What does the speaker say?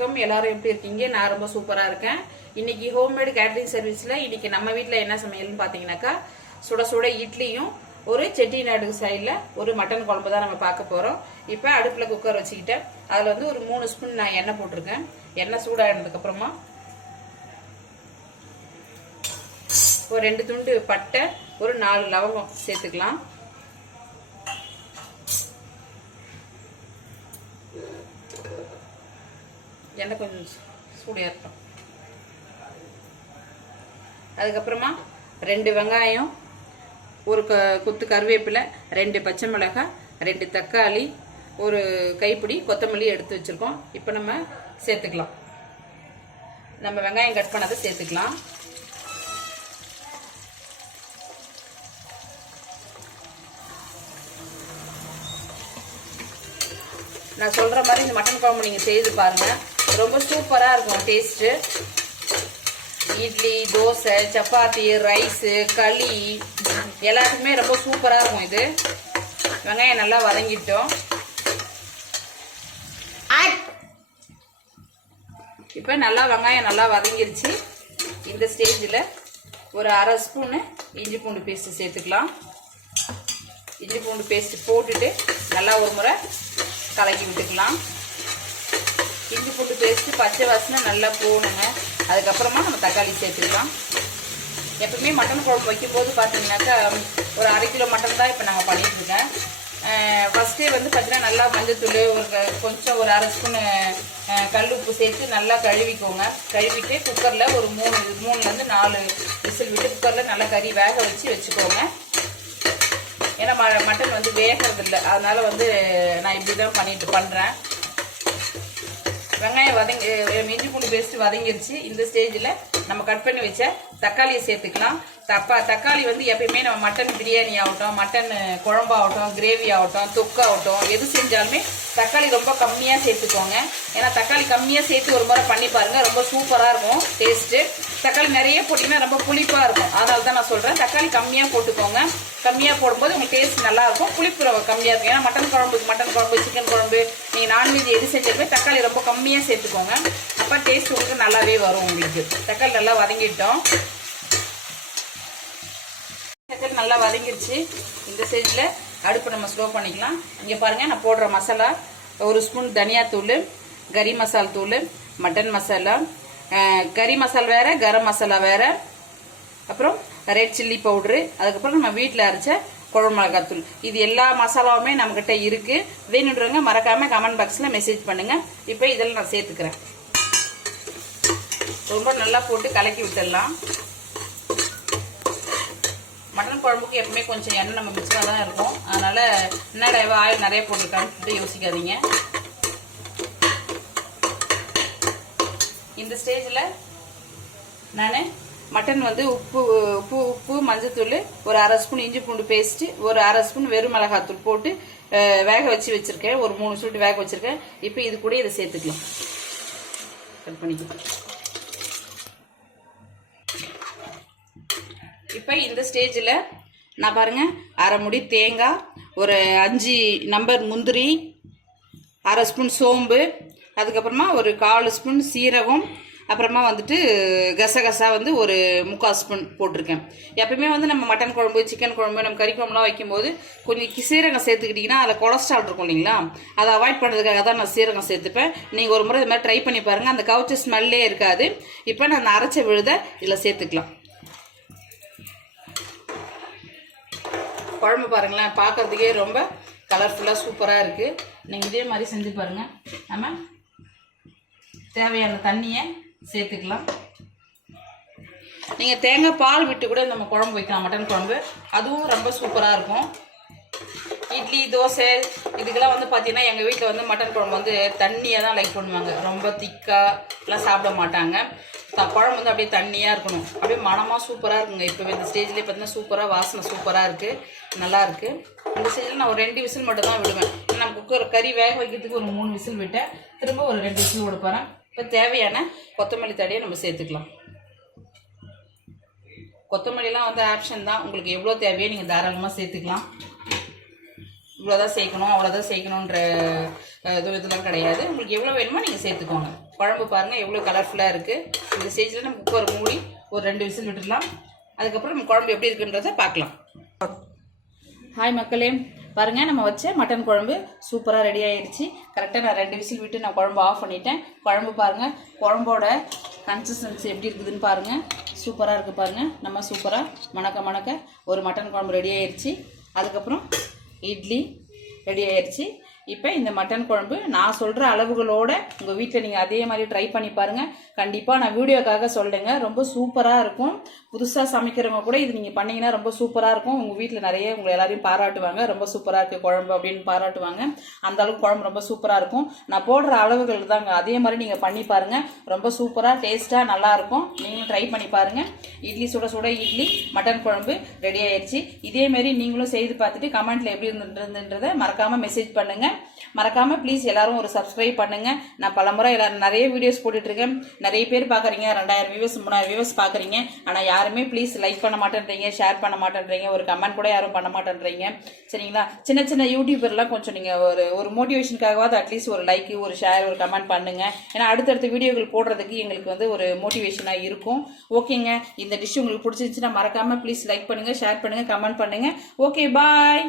வணக்கம். எல்லாரும் எப்படி இருக்கீங்க? நான் ரொம்ப சூப்பரா இருக்கேன். இன்னைக்கு ஹோம்மேட் கேட்டரிங் சர்வீஸ்ல இன்னைக்கு நம்ம வீட்ல என்ன சமையல்னு பாத்தீங்கன்னாக்கா சுட சுட இட்லியும் ஒரு செட்டிநாடு ஸ்டைல்ல ஒரு மட்டன் குழம்பு தான் நம்ம பார்க்க போறோம். இப்ப அடுப்புல குக்கர் வச்சுக்கிட்டேன். அதுல வந்து ஒரு 3 ஸ்பூன் நான் எண்ணெய் போட்டிருக்கேன். எண்ணெய் சூடானதுக்கு அப்புறமா ஒரு 2 துண்டு பட்டை, ஒரு 4 லவங்கம் சேர்த்துக்கலாம். எண்ணெய் கொஞ்சம் சூடியா இருக்கும். அதுக்கப்புறமா 2 வெங்காயம், ஒரு கொத்து கருவேப்பிலை, 2 பச்சை மிளகாய், 2 தக்காளி, ஒரு கைப்பிடி கொத்தமல்லி எடுத்து வச்சிருக்கோம். இப்போ நம்ம சேர்த்துக்கலாம். நம்ம வெங்காயம் கட் பண்ணதை சேர்த்துக்கலாம். நான் சொல்ற மாதிரி இந்த மட்டன் குழம்பு நீங்க செய்து பாருங்க. ரொம்ப சூப்பரா இருக்கும் டேஸ்ட். இட்லி, தோசை, சப்பாத்தி, ரைஸ், களி எல்லாத்துக்குமே ரொம்ப சூப்பரா இருக்கும். இது வெங்காயம் நல்லா வதங்கிட்டோம். இப்ப நல்லா வெங்காயம் நல்லா வதங்கிருச்சு. இந்த ஸ்டேஜில் ஒரு 1/2 ஸ்பூனு இஞ்சி பூண்டு பேஸ்ட் சேர்த்துக்கலாம். இஞ்சி பூண்டு பேஸ்ட் போட்டுட்டு நல்லா ஒரு முறை கலக்கி விட்டுக்கலாம். இஞ்சி பூண்டு பேஸ்ட் பச்சை வாசனை நல்லா போகணுங்க. அதுக்கப்புறமா நம்ம தக்காளி சேர்த்துக்கலாம். எப்பவுமே மட்டன் குழம்பு வைக்கும் போது பார்த்தீங்கன்னாக்கா ஒரு 1/2 கிலோ மட்டன் தான் இப்போ நாங்கள் பண்ணிட்டு இருக்கேன். ஃபர்ஸ்டே வந்து பார்த்தீங்கன்னா நல்லா மஞ்சத்தூள், கொஞ்சம் ஒரு 1/2 ஸ்பூனு கல் உப்பு சேர்த்து நல்லா கழுவிக்கோங்க. கழுவிட்டு குக்கரில் ஒரு 3லேருந்து 4 விசில் விட்டு குக்கரில் நல்லா கறி வேக வச்சுக்கோங்க. ஏன்னா மட்டன் வந்து வேகிறது இல்லை, அதனால வந்து நான் இப்படி தான் பண்ணுறேன். வெங்காயம் இஞ்சி பூண்டு பேஸ்ட் வதங்கிருச்சு. இந்த ஸ்டேஜில் நம்ம கட் பண்ணி வச்ச தக்காளியை சேர்த்துக்கலாம். தக்காளி வந்து எப்பயுமே நம்ம மட்டன் பிரியாணி ஆகட்டும், மட்டன் குழம்பாகட்டும், கிரேவி ஆகட்டும், தொக்காகட்டும், எது செஞ்சாலுமே தக்காளி ரொம்ப கம்மியாக சேர்த்துக்கோங்க. ஏன்னா தக்காளி கம்மியாக சேர்த்து ஒரு முறை பண்ணி பாருங்க, ரொம்ப சூப்பராக இருக்கும் டேஸ்ட்டு. தக்காளி நிறைய போட்டிங்கன்னா ரொம்ப புளிப்பாக இருக்கும். அதனால தான் நான் சொல்கிறேன், தக்காளி கம்மியாக போட்டுக்கோங்க. கம்மியாக போடும்போது உங்களுக்கு டேஸ்ட் நல்லா இருக்கும், புளிப்பு கம்மியாக இருக்கும். ஏன்னா மட்டன் குழம்பு, சிக்கன் குழம்பு, நீங்கள் நான்வெஜ் எது செஞ்சாலுமே தக்காளி ரொம்ப கம்மியாக சேர்த்துக்கோங்க. அப்போ டேஸ்ட் உங்களுக்கு நல்லாவே வரும். உங்களுக்கு தக்காளி நல்லா வதங்கிட்டோம். தக்காளி நல்லா வதங்கிருச்சு. இந்த ஸ்டேஜில் அடுப்பு நம்ம ஸ்லோ பண்ணிக்கலாம். இங்கே பாருங்கள், நான் போடுற மசாலா 1 ஸ்பூன் தனியாத்தூள், கறி மசால் தூள், மட்டன் மசாலா, கறி மசாலா வேறு, கரம் மசாலா வேறு, அப்புறம் ரெட் சில்லி பவுட்ரு, அதுக்கப்புறம் நம்ம வீட்டில் அரைச்ச குழம்பு மிளகாத்தூள். இது எல்லா மசாலாவுமே நம்மக்கிட்ட இருக்குது. வேணுன்றவங்க மறக்காமல் கமெண்ட் பாக்ஸில் மெசேஜ் பண்ணுங்கள். இப்போ இதெல்லாம் நான் சேர்த்துக்கிறேன். ரொம்ப நல்லா போட்டு கலக்கி விட்டுடலாம். மட்டன் குழம்புக்கு எப்பவுமே கொஞ்சம் எண்ணெய் நம்ம மிச்சமாக தான் இருக்கும். அதனால் என்னடா ஆயில் நிறைய போட்டுருக்கான்னு யோசிக்காதீங்க. இந்த ஸ்டேஜில் நான் மட்டன் வந்து உப்பு, மஞ்சத்தூள், ஒரு 1/2 ஸ்பூன் இஞ்சி பூண்டு பேஸ்ட், ஒரு 1/2 ஸ்பூன் வெறும் மிளகாத்தூள் போட்டு வேக வச்சிருக்கேன். ஒரு 3 சுட்டு வேக வச்சிருக்கேன். இப்போ இது கூட இதை சேர்த்துக்கலாம். கட் பண்ணிக்கலாம். இப்போ இந்த ஸ்டேஜில் நான் பாருங்க 1/2 முடி தேங்காய், ஒரு 5 நம்பர் முந்திரி, 1/2 ஸ்பூன் சோம்பு, அதுக்கப்புறமா ஒரு 1/4 ஸ்பூன் சீரகம், அப்புறமா வந்துட்டு கசகசா வந்து ஒரு 3/4 ஸ்பூன் போட்டிருக்கேன். எப்பயுமே வந்து நம்ம மட்டன் குழம்பு, சிக்கன் குழம்பு, நம்ம கறி குழம்புலாம் வைக்கும்போது கொஞ்சம் சீரகம் சேர்த்துக்கிட்டிங்கன்னா அதில் கொலஸ்ட்ரால் இருக்கும் இல்லைங்களா, அதை அவாய்ட் பண்ணுறதுக்காக தான் நான் சீரகம் சேர்த்துப்பேன். நீங்கள் ஒரு முறை இது மாதிரி ட்ரை பண்ணி பாருங்கள், அந்த கவுச்ச ஸ்மெல்லே இருக்காது. இப்போ நான் அரைச்ச விழுத இதில் சேர்த்துக்கலாம். குழம்பு பாருங்களேன், பார்க்கறதுக்கே ரொம்ப கலர்ஃபுல்லாக சூப்பராக இருக்குது. நீங்கள் இதே மாதிரி செஞ்சு பாருங்கள். நம்ம தேவையான தண்ணியை சேர்த்துக்கலாம். நீங்கள் தேங்காய் பால் விட்டு கூட நம்ம குழம்பு வைக்கலாம், மட்டன் குழம்பு. அதுவும் ரொம்ப சூப்பராக இருக்கும். இட்லி, தோசை இதுக்கெல்லாம் வந்து பார்த்தீங்கன்னா எங்கள் வீட்டில் வந்து மட்டன் குழம்பு வந்து தண்ணியாக தான் லைக் பண்ணுவாங்க. ரொம்ப திக்காலாம் சாப்பிட மாட்டாங்க. குழம்பு வந்து அப்படியே தண்ணியாக இருக்கணும். அப்படியே மனமாக சூப்பராக இருக்குங்க. இப்போ இந்த ஸ்டேஜ்லேயே பார்த்தீங்கன்னா சூப்பராக வாசனை சூப்பராக இருக்குது, நல்லா இருக்குது. இந்த ஸ்டேஜில் நான் ஒரு 2 விசில் மட்டும் தான் விடுவேன். நம்ம குக்கர் கறி வேக வைக்கிறதுக்கு ஒரு 3 விசில் விட்டேன். திரும்ப ஒரு 2 விசில் விட போகிறேன். இப்போ தேவையான கொத்தமல்லி தழையை நம்ம சேர்த்துக்கலாம். கொத்தமல்லிலாம் வந்து ஆப்ஷன் தான், உங்களுக்கு எவ்வளோ தேவையோ நீங்கள் தாராளமாக சேர்த்துக்கலாம். இவ்வளோதான் சேர்க்கணும் அவ்வளோதான் சேர்க்கணுன்ற இதெல்லாம் கிடையாது. உங்களுக்கு எவ்வளோ வேணுமோ நீங்கள் சேர்த்துக்கோங்க. குழம்பு பாருங்கள் எவ்வளோ கலர்ஃபுல்லாக இருக்குது. இந்த ஸ்டேஜில் நம்ம குக்கர் மூடி ஒரு 2 விசில் விட்டுடலாம். அதுக்கப்புறம் நம்ம குழம்பு எப்படி இருக்குன்றதை பார்க்கலாம். ஹாய் மக்களே, பாருங்கள் நம்ம வச்ச மட்டன் குழம்பு சூப்பராக ரெடி ஆயிடுச்சு. கரெக்டாக நான் 2 விசில் விட்டு நான் குழம்பு ஆஃப் பண்ணிட்டேன். குழம்பு பாருங்கள், குழம்போட கன்சிஸ்டன்சி எப்படி இருக்குதுன்னு பாருங்கள். சூப்பராக இருக்குது பாருங்கள். நம்ம சூப்பராக மணக்க ஒரு மட்டன் குழம்பு ரெடி ஆயிடுச்சு. அதுக்கப்புறம் இட்லி ரெடி ஆயிடுச்சு. இப்போ இந்த மட்டன் குழம்பு நான் சொல்கிற அளவுகளோட உங்கள் வீட்டில் நீங்கள் அதே மாதிரி ட்ரை பண்ணி பாருங்கள். கண்டிப்பாக நான் வீடியோக்காக சொல்லுங்க, ரொம்ப சூப்பராக இருக்கும். புதுசாக சமைக்கிறவங்க கூட இது நீங்கள் பண்ணிங்கன்னா ரொம்ப சூப்பராக இருக்கும். உங்கள் வீட்டில் நிறைய உங்களை எல்லாரையும் பாராட்டுவாங்க, ரொம்ப சூப்பராக இருக்குது குழம்பு அப்படின்னு பாராட்டுவாங்க. அந்த அளவுக்கு குழம்பு ரொம்ப சூப்பராக இருக்கும். நான் போடுற அளவுகள் தாங்க, அதே மாதிரி நீங்கள் பண்ணி பாருங்கள். ரொம்ப சூப்பராக டேஸ்ட்டாக நல்லாயிருக்கும். நீங்களும் ட்ரை பண்ணி பாருங்கள். இட்லி சுட சுட இட்லி மட்டன் குழம்பு ரெடி ஆயிடுச்சு. இதேமாரி நீங்களும் செய்து பார்த்துட்டு கமெண்ட்டில் எப்படி இருந்துன்றதை மறக்காமல் மெசேஜ் பண்ணுங்கள். மறக்காம ப்ளீஸ் எல்லாரும் ஒரு சப்ஸ்கிரைப் பண்ணுங்க. நான் பலமுறை எல்லாரும் நிறைய வீடியோஸ் போட்டுட்டு இருக்கேன். நிறைய பேர் பாக்குறீங்க, 2000 வியூஸ் 3000 வியூஸ் பாக்குறீங்க. ஆனா யாருமே ப்ளீஸ் லைக் பண்ண மாட்டேன்றீங்க, ஷேர் பண்ண மாட்டேன்றீங்க, ஒரு கமெண்ட் கூட யாரும் பண்ண மாட்டேன்றீங்க. சரிங்களா? சின்ன சின்ன யூடியூபர்லாம் கொஞ்சம் நீங்க ஒரு மோட்டிவேஷனுக்காகவாது அட்லீஸ்ட் ஒரு லைக், ஒரு ஷேர், ஒரு கமெண்ட் பண்ணுங்க. ஏன்னா அடுத்தடுத்த வீடியோக்கள் போடுறதுக்கு எங்களுக்கு ஒரு மோட்டிவேஷனா இருக்கும். ஓகேங்க, இந்த டிஷ் உங்களுக்கு பிடிச்சிருந்துச்சுன்னா மறக்காம ப்ளீஸ் லைக் பண்ணுங்க, ஷேர் பண்ணுங்க, கமெண்ட் பண்ணுங்க. ஓகே, பாய்.